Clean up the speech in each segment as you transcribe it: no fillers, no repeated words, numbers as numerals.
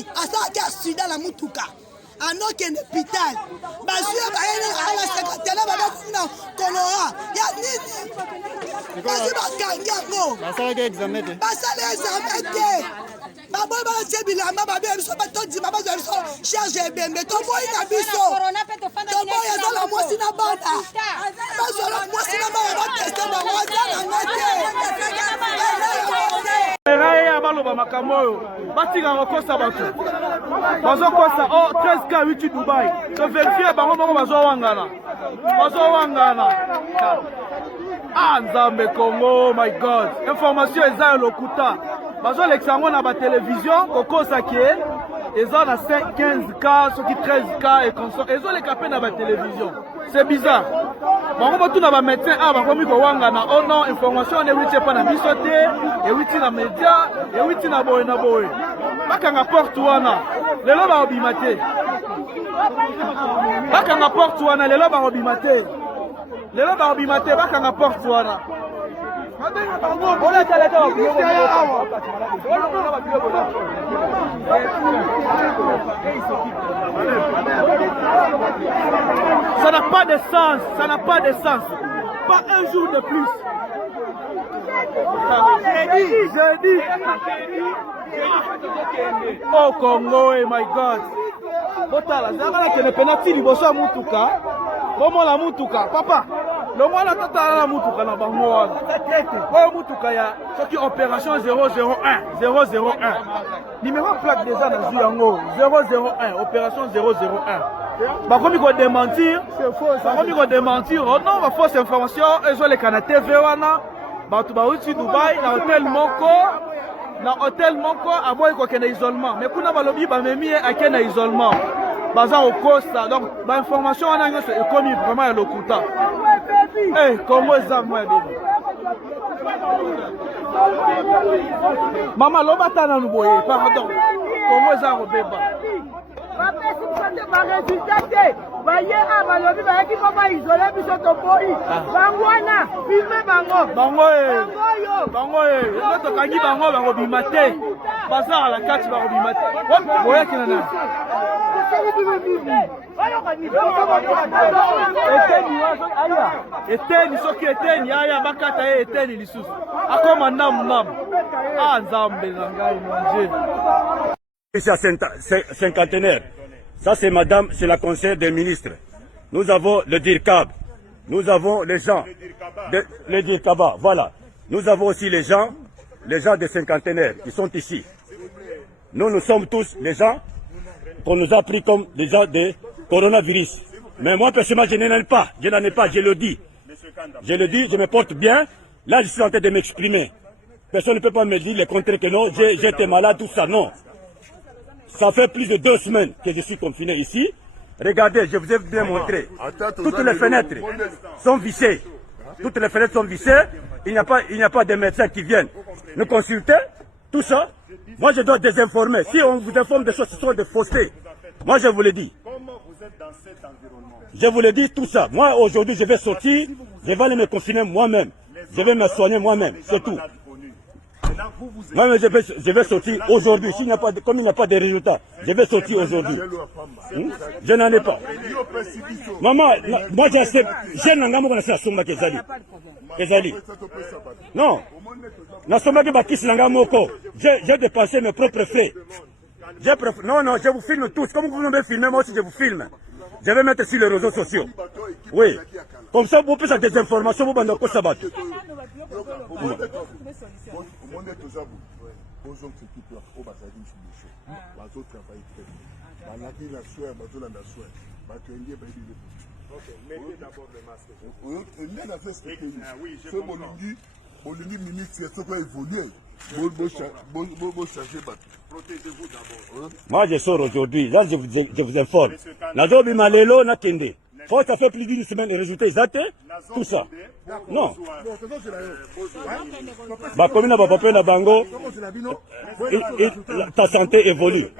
nini asalaki accident na mutuka anokende hôpital bazwi bayeni ala secrétaire babakuna kolora ya nini bazwi bakangi yango basala examen te baboyi batie bilamba babe biso batondima bazwa biso charge ebembe toboyi na biso toboyi azala mwasi na bana bazwala mwasi na bana bateste bango aza nanga te ya baloba makambo oyo batika kokosa bato bazokosa 13 ka 8 Dubai toverifie bango bango bazowangana Nzambe Congo, my God. Information eza ya lokuta bazolekisa yango na batelevizio kokosa kie eza na 15K soki 13K et consort ezoleka mpe na batelevizio. C'est bizarre. Bango batuna ba médecin bakomi kowangana oh non information ewiti epa na biso te ewiti na media ewiti na boye na boye bakanga porte wana lelo baobima te bakanga porte wana lelo baobima te bakanga porte wana ça n'a pas de sens, pas un jour de plus. Jeudi. Oh Congo, my God. Botala, zala kene penalty liboso ya mutuka. Bomo la mutuka, papa. Le mwana tata la mutuka na bango wana. Oyo mutuka ya soki opération 001. Numéro plaque déjà na yango 001 opération 001. Bakomi ko démentir, oh non, ba fausse information, ezo le kana TV wana. Batu ba uti Dubai na hôtel moko aboyi ko kena isolement. Mais kuna balobi ba memi akena isolement. Baza au Costa, donc ba information wana nyonso ekomi vraiment ya lokuta. Eh, Congo eza moi bébé. Maman lobata na nuboye, pardon. Congo eza robeba. Bapesi kote ba résultat te. Baye abalobi bayaki ko ba isoler biso to boyi. Bangwana, filme bango. Bango Noto kangi bango barobima te. Baza la kati barobima te. Boya kinana. Eteni soki eteni aya bakata ye eteni lisusu akoma namu Nzambe na ngai mon Dieu. Ici à cinquantenaire, ça c'est madame, c'est la conseillère des ministres. Nous avons le DIRCAB, nous avons les gens, le DIRCABA, voilà. Nous avons aussi les gens de cinquantenaire qui sont ici. Nous sommes tous les gens qu'on nous a pris comme des gens de coronavirus. Mais moi personnellement je n'en ai pas, je le dis. Je le dis, je me porte bien. Là je suis en train de m'exprimer. Personne ne peut pas me dire le contraire que non, j'étais malade, tout ça, non. Ça fait plus de 2 semaines que je suis confiné ici. Regardez, je vous ai bien montré. Toutes les fenêtres sont vissées. Toutes les fenêtres sont vissées. Il n'y a pas de médecins qui viennent nous consulter. Tout ça. Moi, je dois désinformer. Si on vous informe des choses, ce sont des faussetés. Moi, je vous le dis. Comment vous êtes dans cet environnement? Je vous le dis tout ça. Moi, aujourd'hui, je vais sortir. Je vais aller me confiner moi-même. Je vais me soigner moi-même. C'est tout. Moi, je vais sortir aujourd'hui. Comme il n'y a pas de résultats, je vais sortir aujourd'hui. Je n'en ai pas. Maman, moi j'ai assez. J'ai n'en ai pas somba Kezali. Non. J'ai dépensé mes propres frais. Non, je vous filme tous. Comme vous me filmez, moi aussi je vous filme. Je vais mettre sur les réseaux sociaux. Oui. Comme ça, vous pouvez des informations, vous bandez au sabat. Mettez d'abord le masque. Protégez-vous d'abord. Moi, je sors aujourd'hui. Là, je vous informe. Nazobi Malelo, Nakende. Faut ça fait plus d'une semaine, le résultat exact, tout ça. Non. Bah, comme il n'a pas fait la bango, ta santé évolue.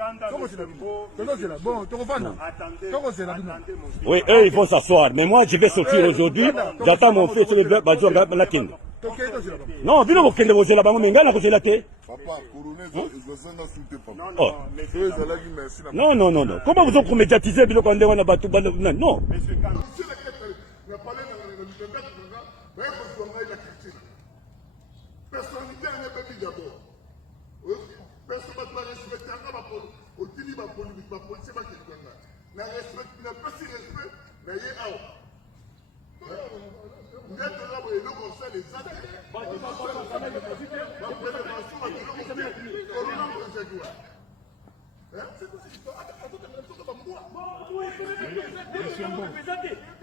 Oui, eux, ils vont s'asseoir. Mais moi, je vais sortir aujourd'hui. J'attends mon fils sur le Bazou Nakende. Non, bino bokende bozela bango menga na kozela te. Non, non, non, non. Comment vous avez médiatisé bilo quand on a battu non. Personnalité n'est pas d'abord. Personne ne va respecter au Tini, ma police, ma police, ma question. La respect, la pas si respect, mais il y a vous êtes là, vous avez le conseil des actes.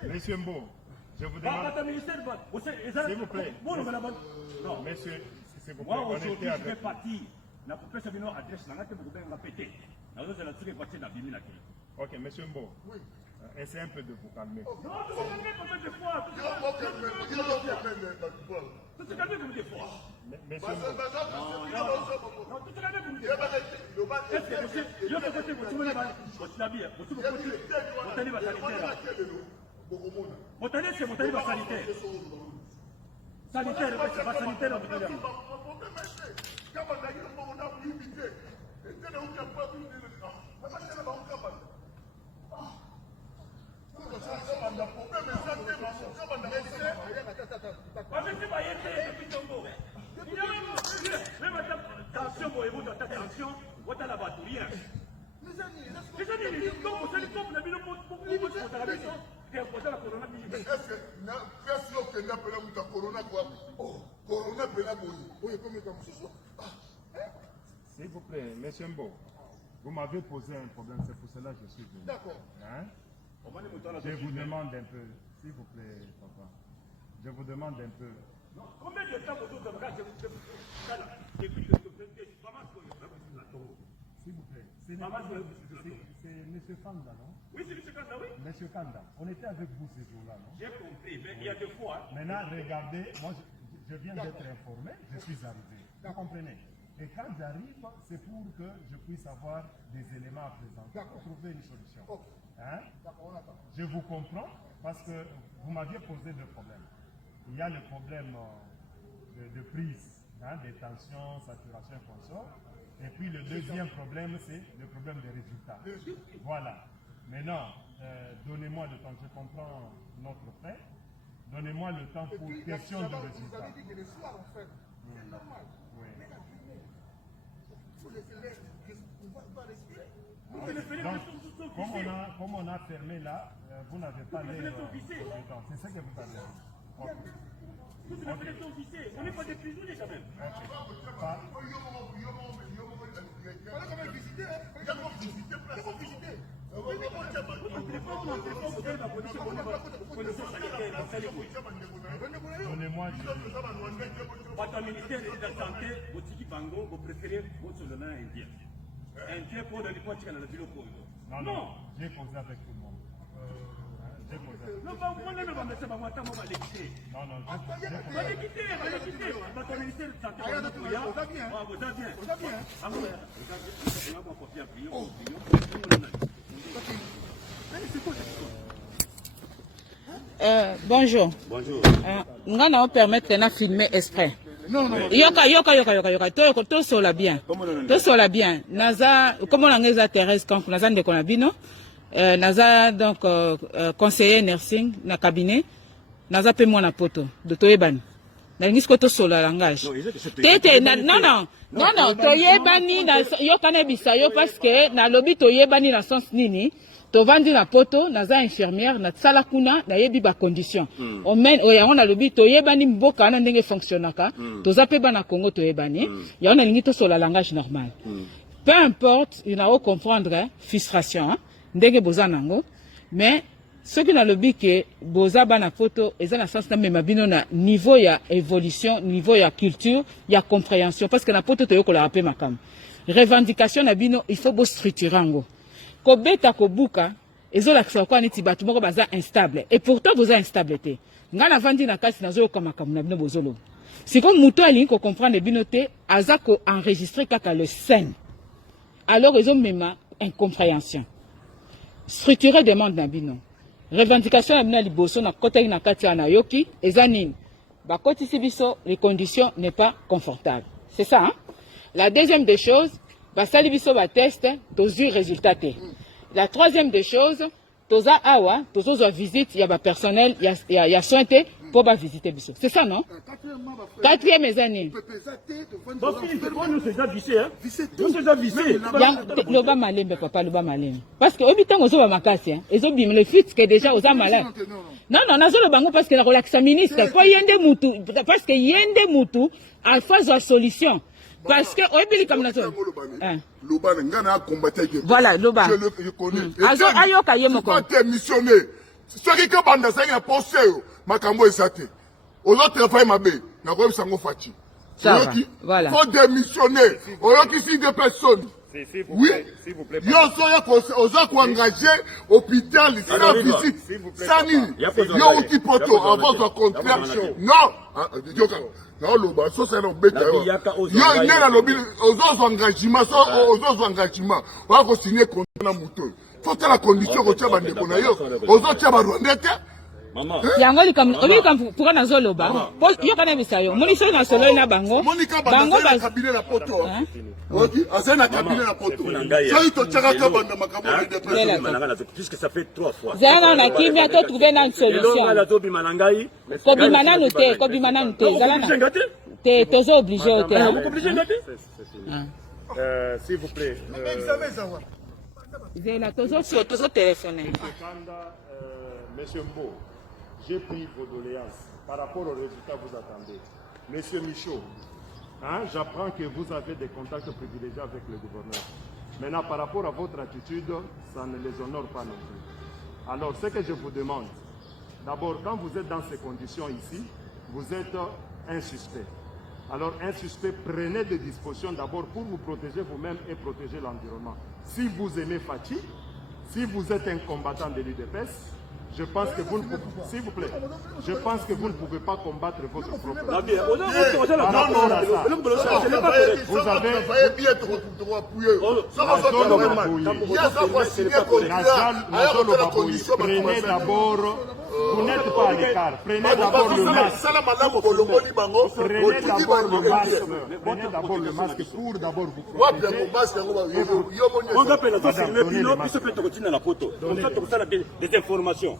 Monsieur Mbo, je vous demande. S'il vous plaît. Non, monsieur, c'est vous plaît. Moi, aujourd'hui, je fais partie. La population de notre adresse, la pété. Ok, monsieur Mbo. Oui. Essayez un peu de vous calmer. Non, tu te calmes combien de fois? Tu te calmes combien de fois? Monsieur Mbo. Non, tu te calmes combien de fois? Est-ce que monsieur, il y a quelque chose que vous avez S'il vous plaît, monsieur Mbo, vous m'avez posé un problème, c'est pour cela que je suis venu. D'accord. Hein? Je vous demande un peu, s'il vous plaît, papa. Je vous demande un peu. Non, combien de temps vous avez S'il vous plaît. C'est monsieur Kanda, non? Oui, c'est monsieur Kanda, oui. Monsieur Kanda, on était avec vous ce jour-là, non? J'ai compris, mais il y a deux fois. Maintenant, regardez, moi je viens d'être informé, je suis arrivé. Vous comprenez? Et quand j'arrive, c'est pour que je puisse avoir des éléments à présenter pour trouver une solution. Hein? Je vous comprends parce que vous m'aviez posé deux problèmes. Il y a le problème de prise, hein, des tensions, saturation et consort. Et puis le deuxième problème, c'est le problème des résultats. Voilà. Maintenant, donnez-moi le temps. Je comprends notre fait. Donnez-moi le temps pour question de résultats. Donc, comme on a fermé là, vous n'avez pas l'air dedans. C'est ça que vous avez dit. On n'est pas des prisonniers quand même. Donnez-moi Votre ministère de la Santé, votre bango, vous préférez votre zone indien. Indien pour le point de la ville. Non, j'ai causé avec tout le monde. J'ai causé. Non, moi, je ne vais pas me faire ma table, on va l'écouter. Non, On va l'écouter. Votre ministère de la Santé, vous avez bien. Bonjour. Bonjour. Nga na permettre na filmer exprès. Non. Yoka. To sola bien. To sola bien. Naza, comment on a Thérèse quand naza ndeko na bino. Naza donc conseiller nursing na cabinet. Naza pe moi na poto. De toyebani. Na ngisi ko to sola langage. Tete non. Toyebani na yoka na bisa yo parce que na lobi toyebani na sens nini. Tovandi na poto, naza infirmière, na tsala kuna, na yebi ba condition. On a lobi, toyebani mboka, na ndenge fonctionnaka, tozape ba na Congo toyebani, ya on a lingi to sur la langage normal. Peu importe, il n'a pas comprendre, frustration, ndenge boza nango, mais, ce qui n'a lobi que, boza ba na poto, eza na sens na memabino na niveau ya évolution, niveau ya culture, ya compréhension, parce que na poto toyoko la rappel makam. Revendication na bino, il faut bo structurer ango. Kobeta kobuka ezolakisa kwa neti batu moko baza instable et pourtant vous êtes instabilité ngana vandi na kasi nazo kama kamuna bino bozolo siko muto ali ko comprendre bino te aza ko enregistrer kaka le scène alors ils ont même incompréhension structurer demande na bino revendication na bino liboso na côté na kati na yoki ezanine bakotisi biso, les conditions n'est pas confortable. C'est ça, hein? La deuxième des choses, basali biso ba test, tozu résultat te. La troisième des choses, toza awa, tozo visite, il y a ba personnel, il y a soin te pour ba visiter biso. C'est ça, non? Quatrième année. Bon, Philippe, nous c'est déjà vissé, hein? Nous c'est déjà vissé. Loba malembe, papa, loba malembe. Parce que, obitan, ozo ba makasi, hein? Ezo bim, le fit, que déjà, oza malade. Non, nazo le bango parce que la relaxa ministre, pour yende mutu, parce que yende mutu, a fait la solution. Parce que, oibili comme la zone. Loba, ngana a combattu avec. Voilà, Loba. Je connais. Azo, ayoka yemoko. Pas démissionné. Ce qui est banda, c'est un poste, makambo et sate. Aux autres travail ma bé, n'a pas eu sango fachi. Voilà. Faut démissionner. Aux autres ici des personnes. Oui, s'il vous plaît. Yo soya engagé hôpital, sans visite, sans nuit. Yo outil poto avant de contraire. Non, non, Loba, ça c'est un bête. Yo n'est la lobby aux autres engagements, on va signer contre un mouton. Faut que la condition que tu as bandé qu'on a yo, aux autres tu as bandé. Yango likam obi kam pour na zolo ba yo kana bisayo moni so na solo na bango bango ba cabinet la poto odi azana cabinet la poto so ito tchaka ka banda makambo de puisque ça fait 3 fois zana na kimia to trouver une solution ko bimana no te zala na te tozo obligé au terrain s'il vous plaît zela tozo téléphoner Monsieur Mbo, j'ai pris vos doléances par rapport aux résultats que vous attendez. Monsieur Michaud, hein, j'apprends que vous avez des contacts privilégiés avec le gouverneur. Maintenant, par rapport à votre attitude, ça ne les honore pas non plus. Alors, ce que je vous demande, d'abord, quand vous êtes dans ces conditions ici, vous êtes un suspect. Alors, un suspect, prenez des dispositions d'abord pour vous protéger vous-même et protéger l'environnement. Si vous aimez Fachi, si vous êtes un combattant de l'UDPS, je pense que vous ne pouvez, s'il vous plaît, je pense que vous ne pouvez pas combattre votre propre. Vous avez, prenez d'abord, vous n'êtes pas à l'écart, prenez d'abord le masque. Prenez d'abord le masque pour d'abord vous protéger. On va faire la photo, des informations.